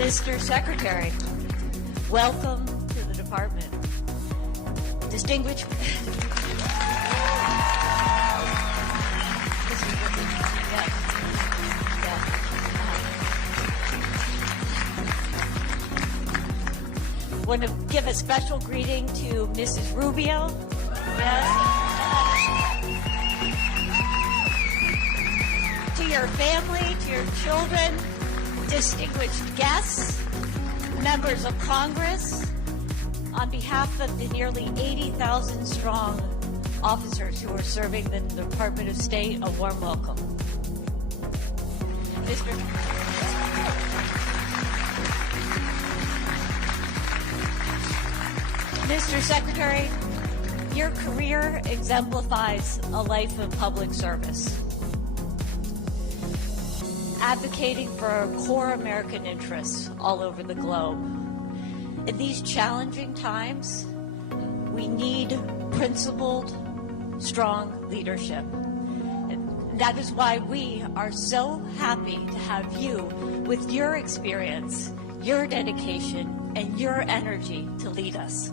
Mr. Secretary, welcome to the department. Distinguished want to give a special greeting to Mrs. Rubio. Yes. To your family, to your children, distinguished guests, members of Congress, on behalf of the nearly 80,000 strong officers who are serving the Department of State, a warm welcome. Mr. Secretary, your career exemplifies a life of public service, advocating for core American interests all over the globe. In these challenging times, we need principled, strong leadership. And that is why we are so happy to have you with your experience, your dedication, and your energy to lead us.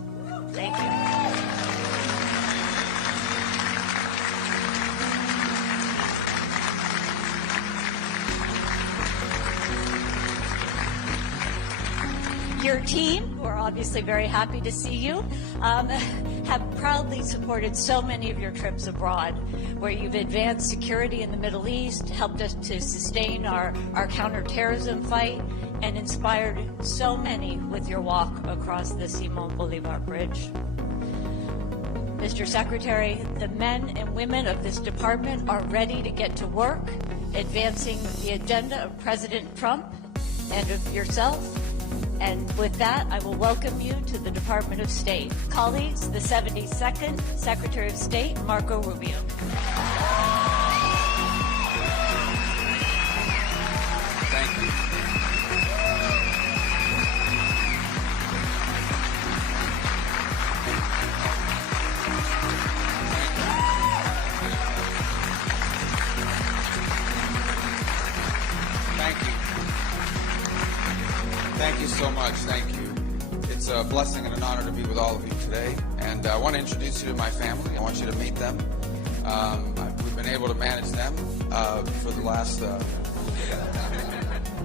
Thank you. Your team, who are obviously very happy to see you, have proudly supported so many of your trips abroad, where you've advanced security in the Middle East, helped us to sustain our counterterrorism fight, and inspired so many with your walk across the Simón Bolívar Bridge. Mr. Secretary, the men and women of this department are ready to get to work, advancing the agenda of President Trump and of yourself. And with that, I will welcome you to the Department of State. Colleagues, the 72nd Secretary of State, Marco Rubio. Thank you. Thank you so much. Thank you. It's a blessing and an honor to be with all of you today. And I want to introduce you to my family. I want you to meet them. We've been able to manage them for the last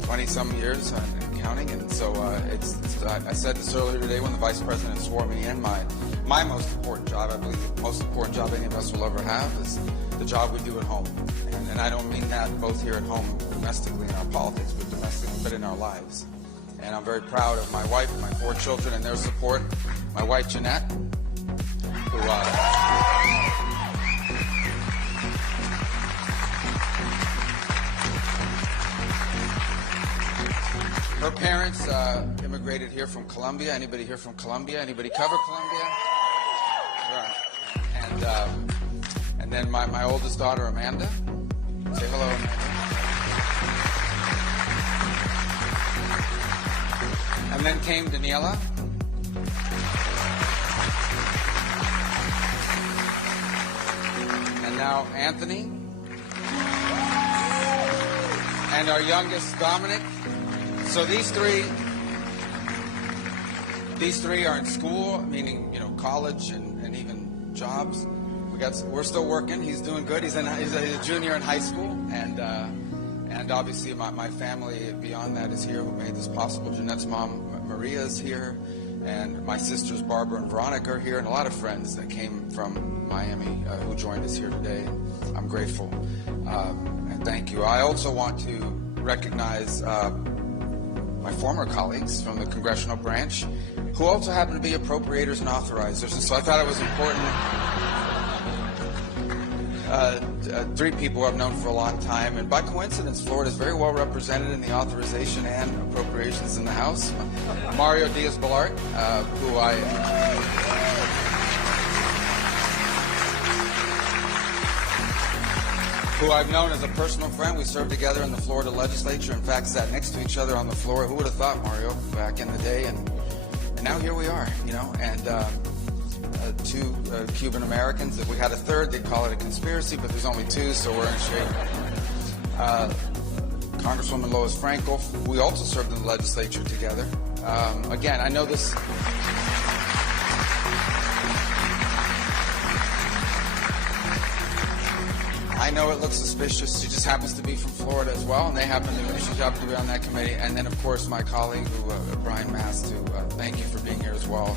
20-some years and counting. And so I said this earlier today when the Vice President swore me in. My most important job, I believe the most important job any of us will ever have, is the job we do at home. And I don't mean that both here at home domestically in our politics, but domestically, but in our lives. And I'm very proud of my wife and my 4 children and their support. My wife, Jeanette, who her parents immigrated here from Colombia. Anybody here from Colombia? Anybody cover Colombia? Right. And then my oldest daughter, Amanda. Say hello, Amanda. And then came Daniela. And now Anthony. And our youngest, Dominic. So these three are in school, meaning, college and even jobs. We're still working. He's doing good. He's a junior in high school. And obviously my family beyond that is here, who made this possible. Jeanette's mom, Maria, is here, and my sisters Barbara and Veronica are here, and a lot of friends that came from Miami who joined us here today. I'm grateful, and thank you. I also want to recognize my former colleagues from the congressional branch, who also happen to be appropriators and authorizers, and so I thought it was important. 3 people I've known for a long time, and by coincidence, Florida is very well represented in the authorization and appropriations in the House. Mario Diaz-Balart, who I've known as a personal friend. We served together in the Florida legislature. In fact, sat next to each other on the floor. Who would have thought, Mario, back in the day? And now here we are, and 2 Cuban Americans. If we had a third, they'd call it a conspiracy, but there's only 2, so we're in shape. Congresswoman Lois Frankel. We also served in the legislature together. Again, I know this. I know it looks suspicious. She just happens to be from Florida as well, and she happen to be on that committee. And then, of course, my colleague, Brian Mast, who thank you for being here as well.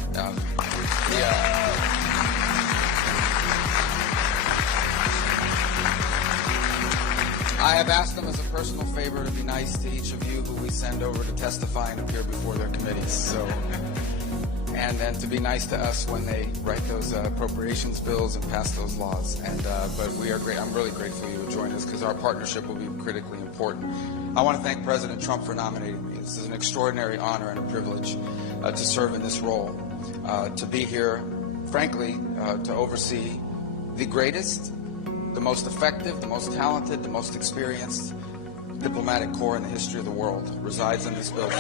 I have asked them as a personal favor to be nice to each of you who we send over to testify and appear before their committees. And then to be nice to us when they write those appropriations bills and pass those laws. But we are great. I'm really grateful you would join us because our partnership will be critically important. I want to thank President Trump for nominating me. This is an extraordinary honor and a privilege to serve in this role, to be here, frankly, to oversee the greatest, the most effective, the most talented, the most experienced diplomatic corps in the history of the world resides in this building.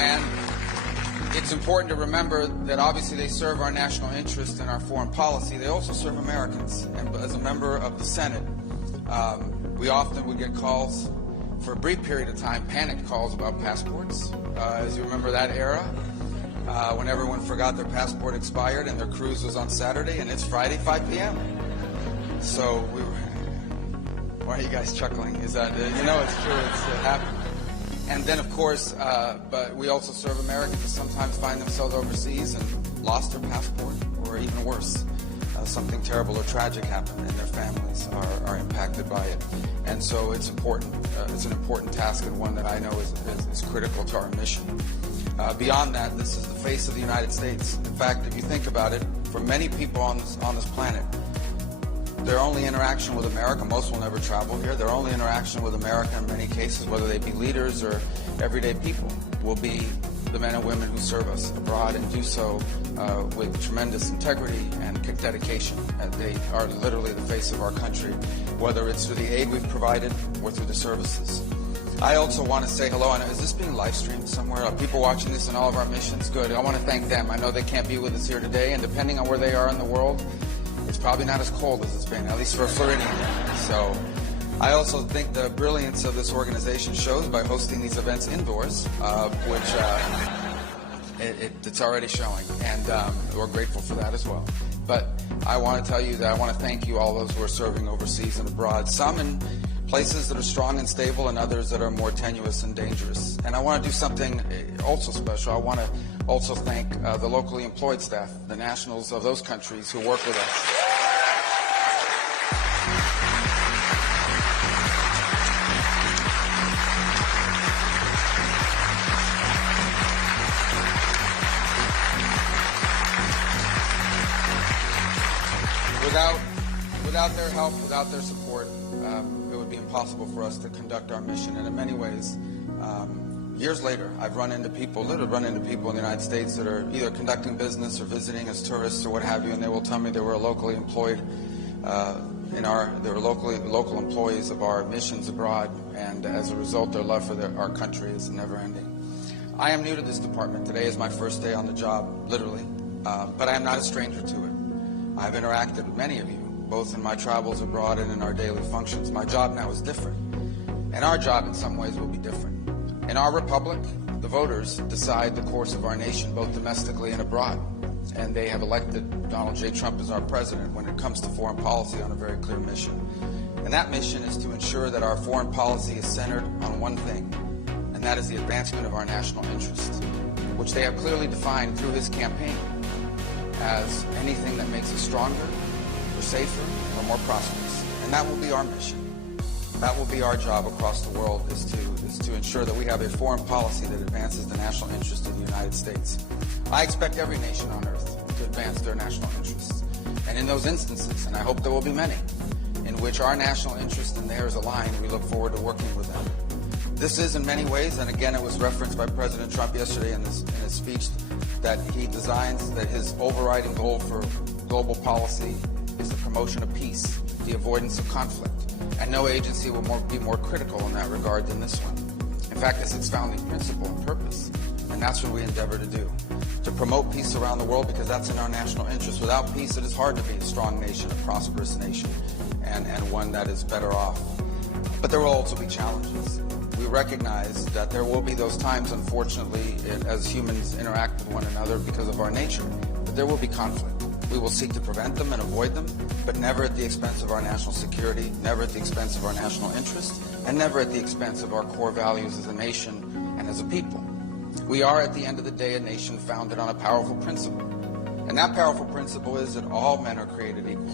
And it's important to remember that obviously they serve our national interest and our foreign policy. They also serve Americans. And as a member of the Senate, we often would get calls for a brief period of time, panic calls about passports. As you remember that era, when everyone forgot their passport expired and their cruise was on Saturday and it's Friday, 5 p.m. So why are you guys chuckling? Is that, it's true, it happened. And then, of course, but we also serve Americans who sometimes find themselves overseas and lost their passport, or even worse, something terrible or tragic happened and their families are impacted by it. And so it's important. It's an important task and one that I know is critical to our mission. Beyond that, this is the face of the United States. In fact, if you think about it, for many people on this planet, their only interaction with America, most will never travel here, their only interaction with America in many cases, whether they be leaders or everyday people, will be the men and women who serve us abroad and do so with tremendous integrity and dedication. They are literally the face of our country, whether it's through the aid we've provided or through the services. I also want to say hello. Is this being live streamed somewhere? Are people watching this in all of our missions? Good. I want to thank them. I know they can't be with us here today, and depending on where they are in the world, it's probably not as cold as it's been, at least for a Floridian. So I also think the brilliance of this organization shows by hosting these events indoors, which it's already showing, and we're grateful for that as well. But I want to tell you that I want to thank you, all those who are serving overseas and abroad, some in places that are strong and stable and others that are more tenuous and dangerous. And I want to do something also special. I want to also thank the locally employed staff, the nationals of those countries who work with us. Without their help, without their support, it would be impossible for us to conduct our mission. And in many ways, years later, I've literally run into people in the United States that are either conducting business or visiting as tourists or what have you, and they will tell me they were locally employed they were local employees of our missions abroad, and as a result, their love for our country is never ending. I am new to this department. Today is my first day on the job, literally, but I am not a stranger to it. I've interacted with many of you, both in my travels abroad and in our daily functions. My job now is different, and our job in some ways will be different. In our republic, the voters decide the course of our nation, both domestically and abroad, and they have elected Donald J. Trump as our president when it comes to foreign policy on a very clear mission. And that mission is to ensure that our foreign policy is centered on one thing, and that is the advancement of our national interests, which they have clearly defined through his campaign as anything that makes us stronger, or safer, or more prosperous. And that will be our mission. That will be our job across the world, is to ensure that we have a foreign policy that advances the national interest of the United States. I expect every nation on earth to advance their national interests. And in those instances, and I hope there will be many, in which our national interest and theirs align, we look forward to working with them. This is in many ways, and again it was referenced by President Trump yesterday in his speech, that he designs that his overriding goal for global policy is the promotion of peace, the avoidance of conflict. And no agency will be more critical in that regard than this one. In fact, it's its founding principle and purpose. And that's what we endeavor to do, to promote peace around the world because that's in our national interest. Without peace, it is hard to be a strong nation, a prosperous nation, and one that is better off. But there will also be challenges. We recognize that there will be those times, unfortunately, as humans interact with one another because of our nature, that there will be conflict. We will seek to prevent them and avoid them, but never at the expense of our national security, never at the expense of our national interest, and never at the expense of our core values as a nation and as a people. We are, at the end of the day, a nation founded on a powerful principle. And that powerful principle is that all men are created equal,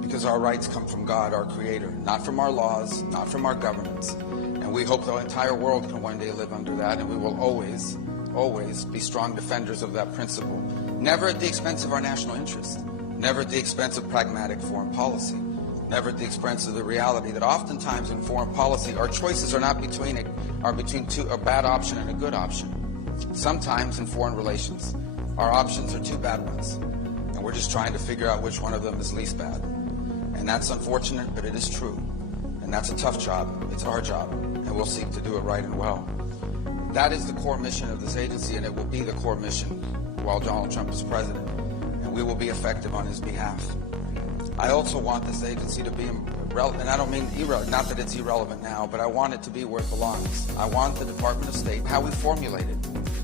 because our rights come from God, our Creator, not from our laws, not from our governments. And we hope the entire world can one day live under that, and we will always, always be strong defenders of that principle. Never at the expense of our national interest, never at the expense of pragmatic foreign policy, never at the expense of the reality that oftentimes in foreign policy our choices are not between a bad option and a good option. Sometimes in foreign relations our options are two bad ones, and we're just trying to figure out which one of them is least bad. And that's unfortunate, but it is true. And that's a tough job. It's our job, and we'll seek to do it right and well. That is the core mission of this agency, and it will be the core mission while Donald Trump is president, and we will be effective on his behalf. I also want this agency to be relevant, and I don't mean irrelevant, not that it's irrelevant now, but I want it to be where it belongs. I want the Department of State, how we formulate it.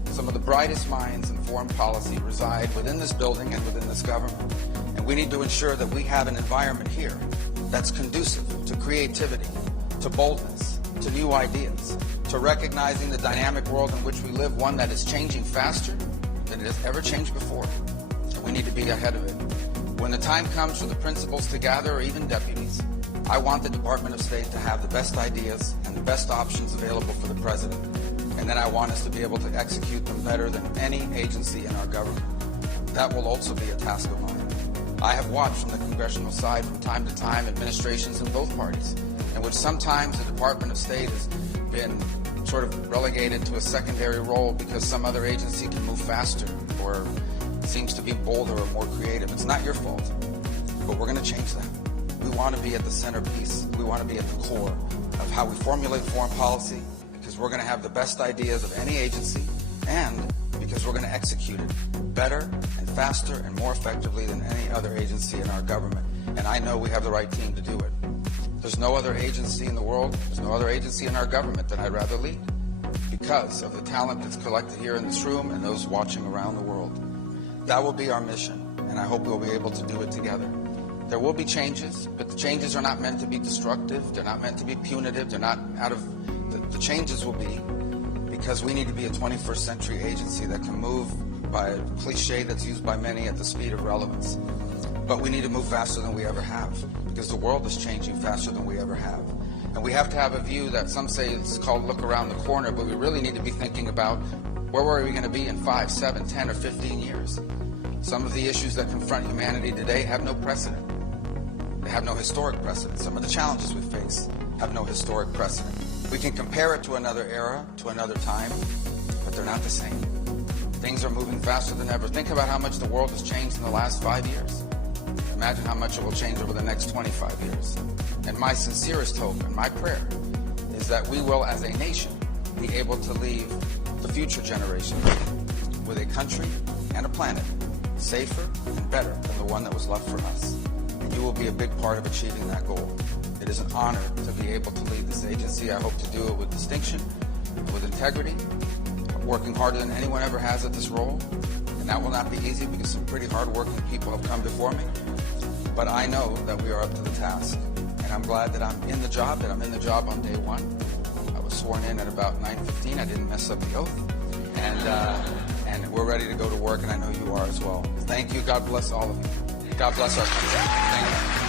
Some of the brightest minds in foreign policy reside within this building and within this government, and we need to ensure that we have an environment here that's conducive to creativity, to boldness, to new ideas, to recognizing the dynamic world in which we live, one that is changing faster than it has ever changed before. And we need to be ahead of it. When the time comes for the principals to gather, or even deputies, I want the Department of State to have the best ideas and the best options available for the president. And then I want us to be able to execute them better than any agency in our government. That will also be a task of mine. I have watched from the congressional side from time to time administrations in both parties, in which sometimes the Department of State has been sort of relegated to a secondary role because some other agency can move faster or seems to be bolder or more creative. It's not your fault, but we're going to change that. We want to be at the centerpiece. We want to be at the core of how we formulate foreign policy, because we're going to have the best ideas of any agency, and because we're going to execute it better and faster and more effectively than any other agency in our government. And I know we have the right team to do it. There's no other agency in the world, there's no other agency in our government that I'd rather lead, because of the talent that's collected here in this room and those watching around the world. That will be our mission, and I hope we'll be able to do it together. There will be changes, but the changes are not meant to be destructive. They're not meant to be punitive. They're not out of... The changes will be because we need to be a 21st century agency that can move, by a cliche that's used by many, at the speed of relevance. But we need to move faster than we ever have, because the world is changing faster than we ever have. And we have to have a view that some say it's called look around the corner, but we really need to be thinking about where are we going to be in 5, 7, 10, or 15 years. Some of the issues that confront humanity today have no precedent. They have no historic precedent. Some of the challenges we face have no historic precedent. We can compare it to another era, to another time, but they're not the same. Things are moving faster than ever. Think about how much the world has changed in the last 5 years. Imagine how much it will change over the next 25 years. And my sincerest hope and my prayer is that we will, as a nation, be able to leave the future generations with a country and a planet safer and better than the one that was left for us. And you will be a big part of achieving that goal. It is an honor to be able to lead this agency. I hope to do it with distinction, with integrity, working harder than anyone ever has at this role. And that will not be easy because some pretty hard-working people have come before me. But I know that we are up to the task. And I'm glad that I'm in the job, on day one. I was sworn in at about 9:15. I didn't mess up the oath. And we're ready to go to work, and I know you are as well. Thank you. God bless all of you. God bless our country. Thank you.